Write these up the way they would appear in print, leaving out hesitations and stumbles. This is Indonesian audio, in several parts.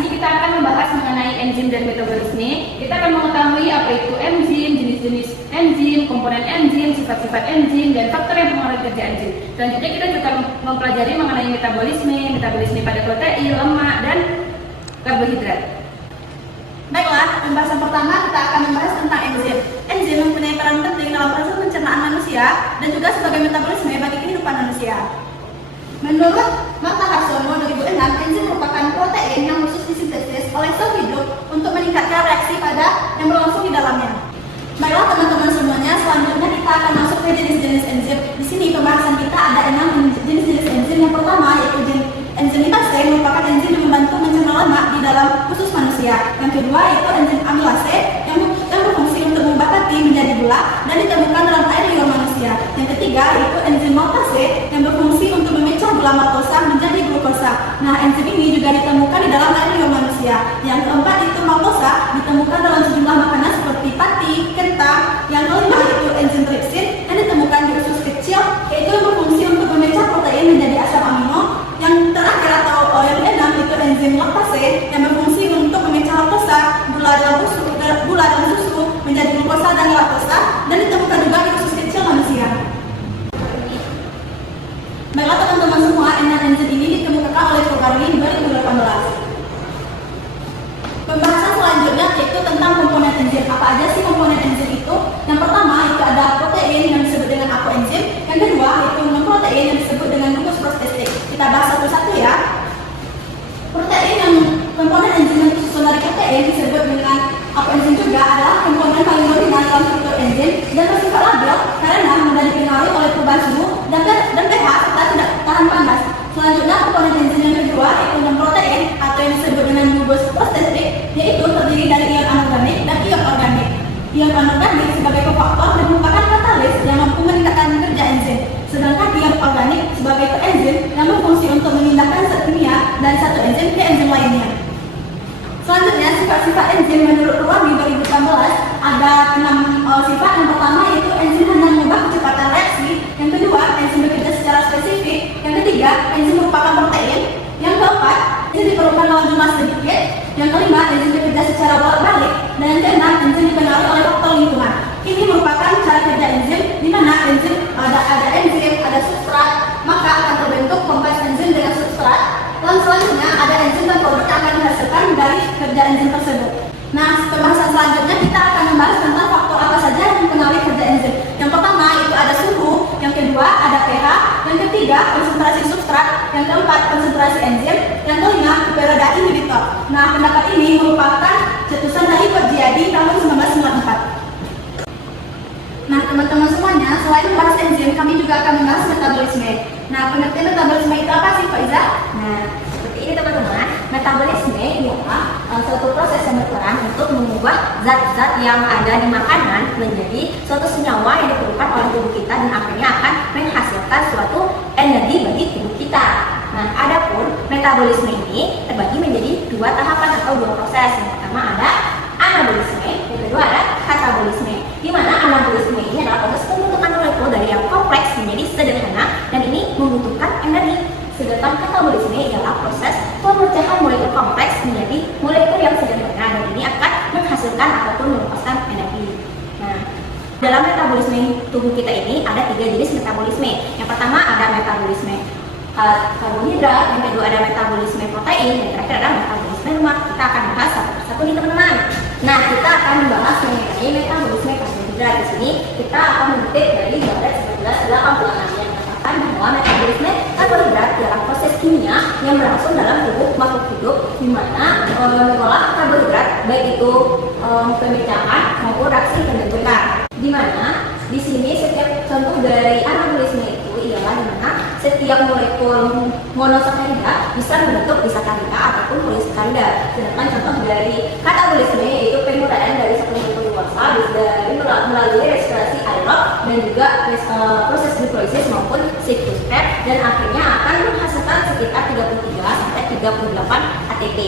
sini kita akan membahas mengenai enzim dan metabolisme. Kita akan mengetahui apa itu enzim, jenis-jenis enzim, komponen enzim, sifat-sifat enzim, dan faktor yang mempengaruhi kerja enzim. Selanjutnya kita juga mempelajari mengenai metabolisme pada protein, lemak, dan karbohidrat. Baiklah, pembahasan pertama kita akan membahas tentang enzim. Enzim mempunyai peran penting dalam proses pencernaan manusia dan juga sebagai metabolisme bagi kehidupan manusia. Menurut Marta Harsono 2006, enzim merupakan protein yang khusus disintesis oleh sel hidup untuk meningkatkan reaksi pada yang berlangsung di dalamnya. Baiklah teman-teman semuanya, selanjutnya kita akan masuk ke jenis-jenis enzim. Di sini pembahasan kita ada 6 jenis-jenis enzim. Yang pertama yaitu enzim lipase, merupakan enzim yang membantu mencerna lemak di dalam usus manusia. Yang kedua yaitu enzim amilase yang berfungsi untuk mengubah pati menjadi gula dan ditemukan dalam air liur manusia. Yang ketiga yaitu enzim maltase yang berfungsi untuk memecah gula maltosa menjadi glukosa. Nah, enzim ini juga ditemukan di dalam air liur manusia. Yang keempat itu maltosa ditemukan dalam sejumlah makanan seperti pati, kentang. Yang kelima itu enzim tripsin yang ditemukan di usus kecil, yaitu yang berfungsi untuk memecah protein menjadi asam amino. Yang terakhir atau yang keenam itu enzim laktase yang berfungsi untuk memecah laktosa, gula dalam susu menjadi glukosa dan laktosa, dan ditemukan juga di usus kecil manusia. Baiklah teman-teman semua, 6 enzim ini ditemukan oleh Fogarty 2018. Pembahasan selanjutnya yaitu tentang komponen enzim. Apa aja sih komponen enzim itu? Yang pertama itu ada protein yang disebut dengan apoenzim. Yang kedua itu non-protein yang disebut dengan glucose prosthetic. Kita bahas satu-satu ya. Protein yang komponen enzim yang disusun dari protein disebut dengan apoenzim juga adalah komponen paling dominan dalam struktur enzim dan bersifat labil karena mudah dipengaruhi oleh perubahan suhu dan pH serta tidak tahan panas. Selanjutnya komponen enzim yang kedua yaitu non-protein atau yang disebut dengan glucose prosthetic, yaitu terdiri dari ion anorganik dan ion organik. Ion anorganik sebagai kofaktor dan merupakan katalis yang mampu meningkatkan kerja enzim, sedangkan ion organik sebagai koenzim yang berfungsi untuk memindahkan zat kimia dari satu enzim ke enzim lainnya. Selanjutnya sifat-sifat enzim menurut Ruami 2018 ada 6 sifat. Yang pertama yaitu enzim hanya mengubah kecepatan reaksi. Yang kedua, enzim bekerja secara spesifik. Yang ketiga, enzim merupakan protein. Yang keempat, enzim diperlukan dalam jumlah sedikit. Yang kelima, enzim bekerja secara bolak-balik. Dan yang keenam, enzim dipengaruhi oleh faktor lingkungan. Ini merupakan cara kerja enzim, di mana enzim ada enzim, ada substrat, maka akan terbentuk kompleks enzim dengan substrat. Dan selanjutnya ada enzim dan produk yang akan dihasilkan dari kerja enzim tersebut. Nah, pembahasan selanjutnya kita akan membahas tentang faktor apa saja yang mempengaruhi kerja enzim. Yang pertama itu ada suhu, yang kedua ada pH, yang ketiga konsentrasi substrat, yang keempat konsentrasi enzim, yang kelima periode inhibitor. Nah, pendapat ini merupakan cetusan dari Forgiadi tahun 1994. Nah, teman-teman semuanya, selain membahas enzim, kami juga akan membahas metabolisme. Nah, pengertian metabolisme itu apa sih, Faiza? Nah, seperti ini teman-teman. Metabolisme ialah suatu proses yang berperan untuk mengubah zat-zat yang ada di makanan menjadi suatu senyawa yang diperlukan oleh tubuh kita dan akhirnya akan menghasilkan suatu energi bagi tubuh kita. Nah, adapun metabolisme ini terbagi menjadi 2 tahapan atau 2 proses. Yang pertama ada anabolisme, yang kedua ada katabolisme. Di mana anabolisme ini adalah proses pembentukan molekul dari yang kompleks menjadi sederhana dan ini membutuhkan energi. Sedangkan katabolisme ialah proses pemecahan molekul kompleks menjadi molekul yang sederhana dan ini akan menghasilkan ataupun melepaskan energi. Nah, dalam metabolisme tubuh kita ini ada 3 jenis metabolisme. Yang pertama ada metabolisme karbohidrat, yang kedua ada metabolisme protein, dan terakhir ada metabolisme lemak. Kita akan bahas satu persatu nih teman-teman. Nah, kita akan membahas mengenai metabolisme karbohidrat. Di sini kita akan mengutip dari Barat 1986 yang mengatakan bahwa metabolisme karbohidrat adalah proses kimia yang berlangsung dalam tubuh makhluk hidup di mana mengolah karbohidrat baik itu pemecahan maupun reaksi pembentukan. Di mana di sini setiap contoh dari anabolisme itu ialah di mana setiap molekul monosakarida bisa membentuk disakarida ataupun polisakarida. Sedangkan contoh dari katabolisme yaitu penguraian dari satu molekul glukosa melalui respirasi aerob dan juga proses glikolisis maupun siklus Krebs dan akhirnya akan menghasilkan sekitar 33 sampai 38 ATP.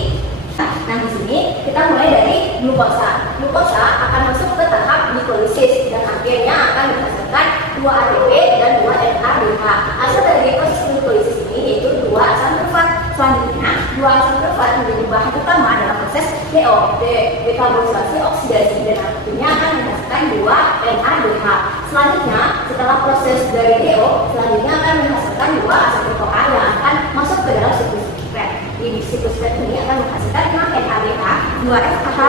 Nah, di sini kita mulai dari glukosa. Glukosa akan masuk ke tahap glikolisis dan akhirnya akan menghasilkan 2 ATP dan 2 NADH. Asal dari proses glikolisis ini yaitu 2 asam sulfat. Selanjutnya, dua asam sulfat menjadi bahan utama dalam proses dekarbonisasi oksidasi dan akhirnya akan menghasilkan dua NADH. Selanjutnya, setelah proses dari DO, selanjutnya akan menghasilkan dua asam sulfat yang akan masuk ke dalam siklus Krebs. Di siklus Krebs ini akan menghasilkan 6 NADH, 2 FAH,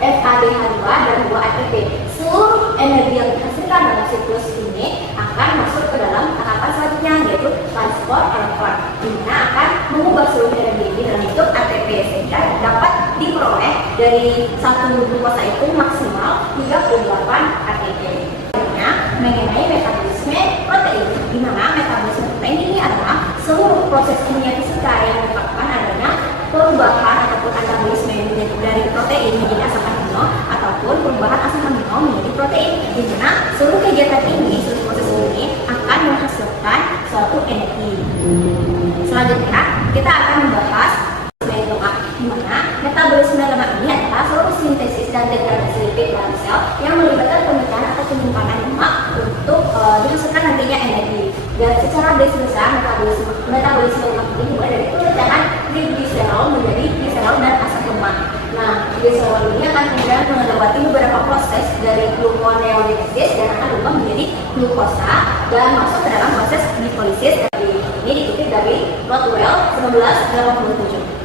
FADH2 dan 2 ATP. Seluruh energi yang dihasilkan dalam siklus ini akan masuk ke dalam tahapan selanjutnya, yaitu transport elektron. Ini akan mengubah seluruh energi ini dalam bentuk ATP sehingga dapat diperoleh dari satu glukosa itu maksimal 38 ATP. Mengenai metabolisme protein, di mana metabolisme protein ini adalah seluruh proses kimia fisika yang menyebabkan adanya perubahan ataupun anabolisme dari protein menjadi asam amino ataupun perubahan asam amino menjadi protein. Di mana seluruh kegiatan ini, seluruh proses ini akan menghasilkan suatu energi. Selanjutnya kita akan membahas lemak, di mana metabolisme lemak ini adalah seluruh sintesis dan degradasi lipid dalam sel yang melibatkan pemecahan atau penyimpanan lemak untuk dihasilkan nantinya energi. Dan secara garis besar metabolisme lemak ini dimulai dari pemecahan gliserol menjadi gliserol dan asam lemak. Nah, gliserol ini akan kemudian melewati beberapa proses dari gluconeogenesis dan akan berubah menjadi glukosa dan masuk ke dalam proses glikolisis. Ini dikutip dari Rodwell 1987.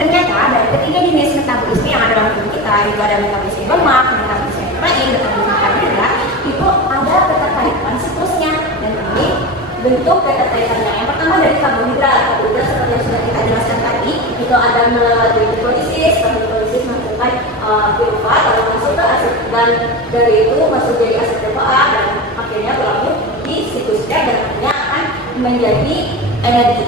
Ternyata dari ketiga jenis metabolisme yang ada dalam tubuh kita, itu ada metabolisme lemak, metabolisme protein, metabolisme karbohidrat, itu ada keterkaitan siklusnya. Dan ini bentuk keterkaitannya. Yang pertama dari karbohidrat. Karbohidrat seperti yang sudah kita jelaskan tadi, itu ada melewati glikolisis, glikolisis menghasilkan pirufat, lalu masuk ke asid, dan dari itu masuk jadi asid PPA dan akhirnya berlangsung di siklus Krebs dan akhirnya akan menjadi energi.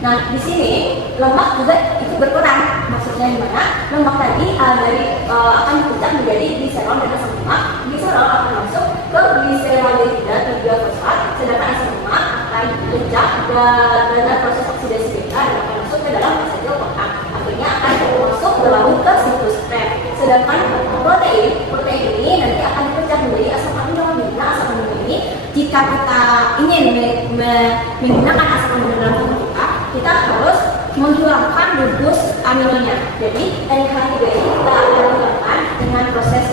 Nah, di sini lemak juga itu berperan. Maksudnya gimana? Lemak tadi akan dipecah menjadi gliserol dan asam lemak. Gliserol akan masuk ke gliseroldehidat 3-fosfat, sedangkan asam lemak akan pecah dengan proses oksidasi beta dan akan masuk ke dalam fase kotak. Akhirnya akan masuk berlalu ke siklus Krebs. Sedangkan protein ini nanti akan dipecah menjadi asam amino. Nah, asam amino ini jika kita ingin menggunakan asam amino dalam tubuh kita harus menghilangkan gugus aminonya. Jadi NH3 ini kita akan hilangkan dengan proses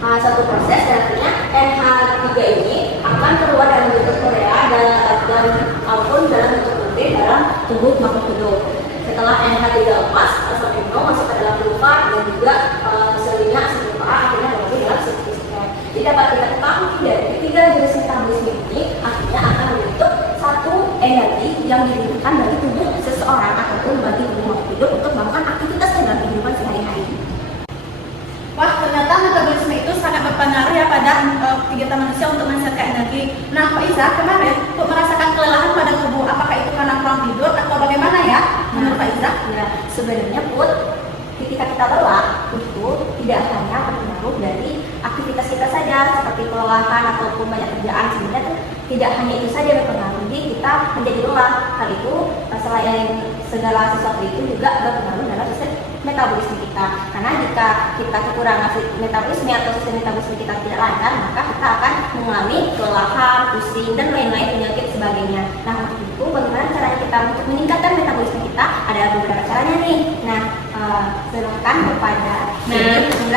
satu proses, dan akhirnya NH3 ini akan keluar dalam bentuk Korea dan maupun dalam bentuk protein dalam tubuh makhluk hidup. Setelah NH3 lepas, asam amino masuk ke dalam sulfat dan juga selinnya asam sulfat akhirnya berada dalam siklus Krebs. Jadi dapat kita ketahui dari ketiga jenis metabolisme ini akhirnya akan membentuk satu energi yang dibutuhkan dari tubuh seseorang ataupun bagi tubuh makhluk hidup untuk melakukan aktivitas dalam kehidupan sehari-hari. Wah, ternyata metabolisme itu sangat berpengaruh ya pada kegiatan manusia untuk menghasilkan energi. Nah, Pak Iza, kemarin untuk merasakan kelelahan pada tubuh, apakah itu karena kurang tidur atau bagaimana ya? Menurut Pak Iza? Ya, sebenarnya Put, ketika kita lelah itu tidak hanya berpengaruh dari aktivitas kita saja seperti kelelahan ataupun banyak kerjaan. Sebenarnya tidak hanya itu saja berpengaruh, jadi kita menjadi lelah. Hal itu selain segala sesuatu itu juga berpengaruh dalam sistem metabolisme kita. Karena jika kita kekurangan metabolisme atau sistem metabolisme kita tidak lancar, maka kita akan mengalami kelelahan, pusing, dan lain-lain penyakit sebagainya. Nah, untuk itu bagaimana caranya kita untuk meningkatkan metabolisme kita? Ada beberapa caranya nih. Nah, silakan kepada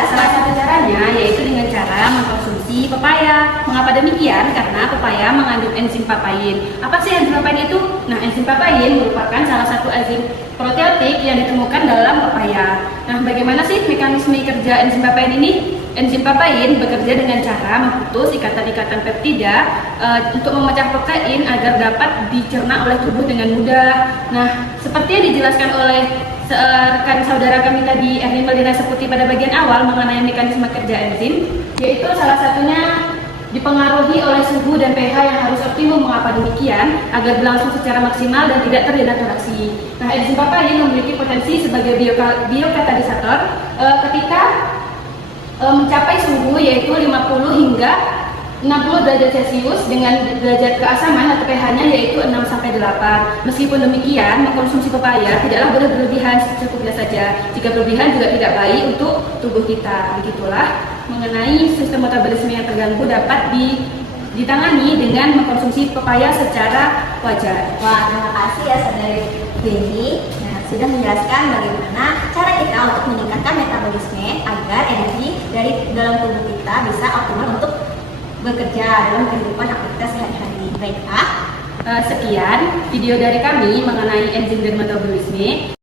salah satu caranya yaitu dengan cara mengkonsumsi pepaya. Mengapa demikian? Karena pepaya mengandung enzim papain. Apa sih enzim papain itu? Nah, enzim papain merupakan salah satu enzim proteotik yang ditemukan dalam pepaya. Nah, bagaimana sih mekanisme kerja enzim papain ini? Enzim papain bekerja dengan cara memutus ikatan-ikatan peptida untuk memecah protein agar dapat dicerna oleh tubuh dengan mudah. Nah, seperti yang dijelaskan oleh rekan saudara kami tadi, Ernie Melina Seputi pada bagian awal mengenai mekanisme kerja enzim, yaitu salah satunya dipengaruhi oleh suhu dan pH yang harus optimum. Mengapa demikian? Agar berlangsung secara maksimal dan tidak terdenaturasi. Nah, enzim papain memiliki potensi sebagai biokatalisator ketika mencapai suhu yaitu 50 hingga 60 derajat Celcius dengan derajat keasaman atau pH-nya yaitu 6-8. Meskipun demikian, mengkonsumsi pepaya tidaklah boleh berlebihan, secukupnya saja. Jika berlebihan juga tidak baik untuk tubuh kita. Begitulah mengenai sistem metabolisme yang terganggu dapat ditangani dengan mengkonsumsi pepaya secara wajar. Wah, terima kasih ya saudari Benny. Nah, sudah menjelaskan bagaimana cara kita untuk meningkatkan metabolisme agar energi dari dalam tubuh kita bisa optimal untuk bekerja dalam kehidupan aktivitas sehari-hari. Baiklah. Sekian video dari kami mengenai enzim dan metabolisme.